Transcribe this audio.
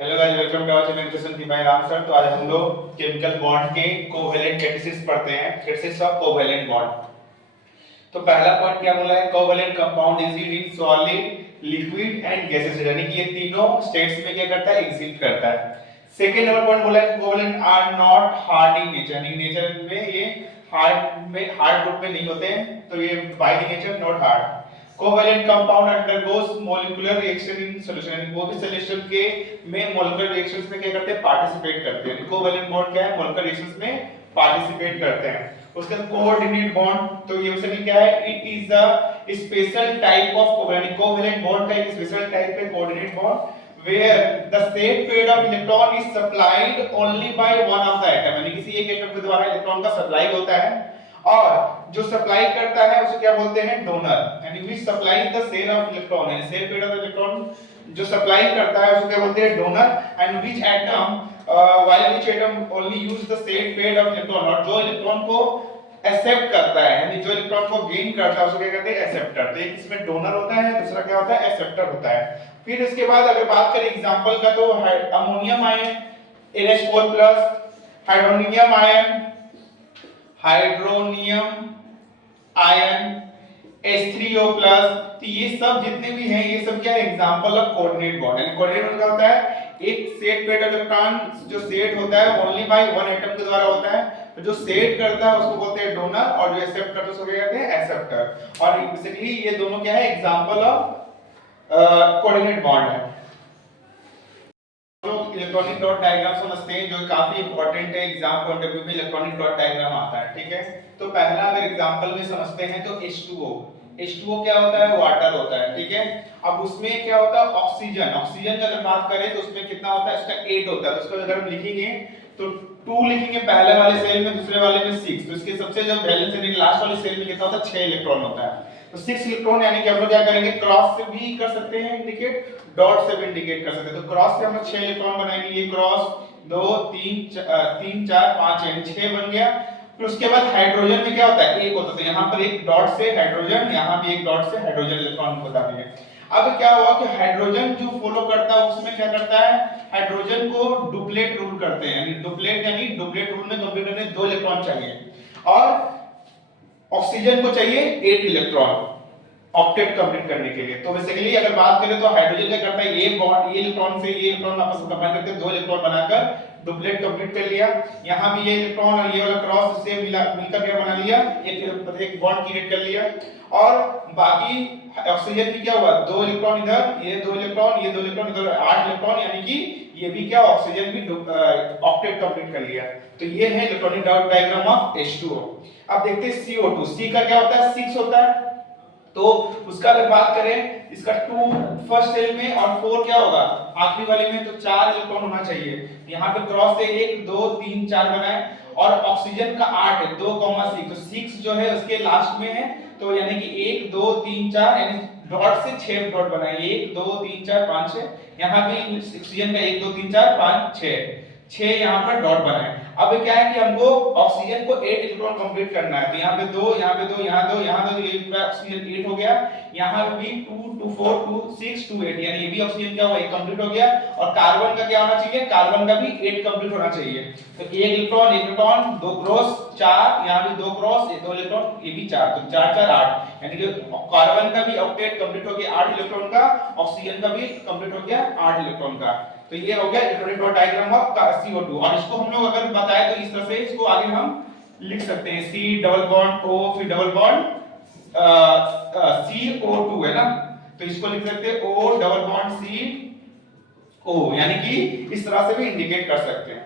Hello guys, welcome to our channel question की by Ram sir. तो आज हम लोग केमिकल बॉन्ड के कोवेलेंट कैटेसिस पढ़ते हैं, कैटेसिस ऑफ कोवेलेंट बॉन्ड। तो पहला पॉइंट क्या बोला है, covalent compound exist in solid liquid and gases, यानी कि ये तीनों स्टेट्स में क्या करता है, एग्जिस्ट करता है। सेकंड नंबर पॉइंट बोला है covalent are not hard in nature, यानी नेचर में ये हार्ड ग्रुप में नहीं होते हैं, तो ये by the nature not hard. Covalent compound undergoes molecular reaction in solution, वो भी सॉल्यूशन के में मॉलिक्यूलर रिएक्शंस में क्या करते हैं, पार्टिसिपेट करते हैं। कोवेलेंट बॉन्ड क्या है, मॉलिक्यूलर रिएक्शंस में पार्टिसिपेट करते हैं। उसका कोऑर्डिनेट बॉन्ड, तो ये बेसिकली क्या है, it is a special type of covalent bond का एक स्पेशल टाइप है coordinate bond where the state paired of electron is supplied only by one of the atom, यानी किसी एक एटम के द्वारा इलेक्ट्रॉन का सप्लाई होता है, और जो सप्लाई करता है उसे क्या बोलते हैं, डोनर, यानी which supplies the share of electron, यानी share paired of electron जो सप्लाई करता है उसे क्या बोलते हैं, donor. And which atom while which atom only use the share paired of electron, और जो इलेक्ट्रॉन को एक्सेप्ट करता है, यानी जो इलेक्ट्रॉन को गेन करता है उसे क्या कहते हैं, एक्सेप्टर। तो एक इसमें डोनर होता है, दूसरा क्या होता है, एक्सेप्टर होता है। फिर इसके बाद अगर बात करें एग्जांपल का, तो ammonium ion NH4+, hydronium ion H3O+, तो ये सब जितने भी हैं, ये सब क्या है, एग्जांपल ऑफ कोऑर्डिनेट बॉन्ड। यानी कोऑर्डिनेट बॉन्ड क्या होता है, एक सेट पेड इलेक्ट्रॉन जो सेट होता है ओनली बाय वन एटम के द्वारा होता है, तो जो सेट करता है उसको बोलते हैं डोनर, और जो एक्सेप्ट करता है उसको क्या कहते हैं, एक्सेप्टर। और बेसिकली ये दोनों क्या है, एग्जांपल ऑफ कोऑर्डिनेट बॉन्ड है। तो इलेक्ट्रॉनिक डॉट डायग्राम समझते हैं, जो काफी इंपॉर्टेंट है, एग्जाम पॉइंट ऑफ व्यू में इलेक्ट्रॉनिक डॉट डायग्राम आता है, ठीक है। तो पहला अगर एग्जांपल में समझते हैं तो H2O क्या होता है, वाटर होता है, ठीक है। अब उसमें क्या होता है, ऑक्सीजन का अगर बात करें तो उसमें कितना होता है, इसका 8 होता है। तो उसको अगर हम लिखेंगे तो 2 लिखेंगे पहले वाले सेल में, दूसरे वाले में 6, तो इसके सबसे जो बैलेंस यानी लास्ट वाले सेल में कितना होता है, 6 इलेक्ट्रॉन होता है। तो 6 इलेक्ट्रॉन, यानी कि हम लोग क्या करेंगे, क्रॉस से भी कर सकते हैं इंडिकेट, डॉट से भी इंडिकेट कर सकते हैं। तो क्रॉस से हम लोग 6 इलेक्ट्रॉन बनाएंगे, ये क्रॉस 2 3 4 5 यानी 6 बन गया। फिर उसके बाद हाइड्रोजन में क्या होता है, एक होता है, तो यहाँ पर एक डॉट से हाइड्रोजन, यहाँ भी एक डॉट से हाइड्रोजन इलेक्ट्रॉन होता है। अब क्या हुआ कि हाइड्रोजन जो फॉलो करता है उसमें क्या करता है, हाइड्रोजन को डुप्लेट रूल करते हैं, यानी डुप्लेट रूल में कंप्लीट करने 2 इलेक्ट्रॉन चाहिए, और ऑक्सीजन को चाहिए 8 इलेक्ट्रॉन ऑक्टेट कंप्लीट करने के लिए। तो बेसिकली अगर बात करें तो हाइड्रोजन क्या करता है, ये बॉन्ड ये इलेक्ट्रॉन आपस में कंबाइन करके 2 इलेक्ट्रॉन बनाकर डुप्लेट कंप्लीट कर लिया। यहाँ भी ये इलेक्ट्रॉन और ये वाला क्रॉस से मिलकर क्या बना लिया, एक बॉन्ड क्रिएट कर लिया। और बाकी ऑक्सीजन भी क्या हुआ, 2 इलेक्ट्रॉन इधर, ये 2 इलेक्ट्रॉन, ये 2 इलेक्ट्रॉन इधर, 8 इलेक्ट्रॉन, यानी कि ये भी क्या, ऑक्सीजन भी ऑक्टेट कंप्लीट कर लिया। तो ये है इलेक्ट्रॉनिक डायग्राम ऑफ H2O। अब देखते हैं CO2, C का क्या होता है, 6 होता है। तो उसका अगर बात करें, इसका 2 फर्स्ट सेल में और 4 क्या होगा, आखिरी वाले में, तो 4 इलेक्ट्रॉन होना चाहिए। यहाँ पे क्रॉस से 1 2 3 4 बनाए, और ऑक्सीजन का 8 है, 2,6, तो 6 जो है उसके लास्ट में है, तो यानी कि 1 2 3 4, यानी डॉट से 6 डॉट बनाए, 1 2 3 4 5 6। यहाँ भी ऑक्सीजन का 1 2 3 4 5 6 यहाँ पर डॉट बनाए। अब क्या है कि हमको ऑक्सीजन को 8 इलेक्ट्रॉन कंप्लीट करना है, तो यहाँ पे 2 यहाँ पे 2 यहाँ 2 यहाँ 2, ये पूरा ऑक्सीजन 8 हो गया। यहाँ पे भी 2 2 4 2 6 2 8, यानी ये भी ऑक्सीजन क्या हुआ, 1 कंप्लीट हो गया। और कार्बन का क्या होना चाहिए, कार्बन का भी 8 कंप्लीट होना चाहिए। तो 1 इलेक्ट्रॉन 2 क्रॉस 4, यहाँ भी 2 क्रॉस, ये 2 इलेक्ट्रॉन, ये भी 4, तो 4 4 8, यानी कि कार्बन का भी ऑक्टेट कंप्लीट हो गया 8 इलेक्ट्रॉन का, ऑक्सीजन का भी कंप्लीट हो गया 8 इलेक्ट्रॉन का। तो ये हो गया electronic dot diagram of CO2। और इसको हम लोग अगर बताएं तो इस तरह से इसको आगे हम लिख सकते हैं, C डबल बॉन्ड O, फिर डबल बॉन्ड CO2 है ना, तो इसको लिख सकते हैं O डबल बॉन्ड CO, यानी कि इस तरह से भी इंडिकेट कर सकते हैं।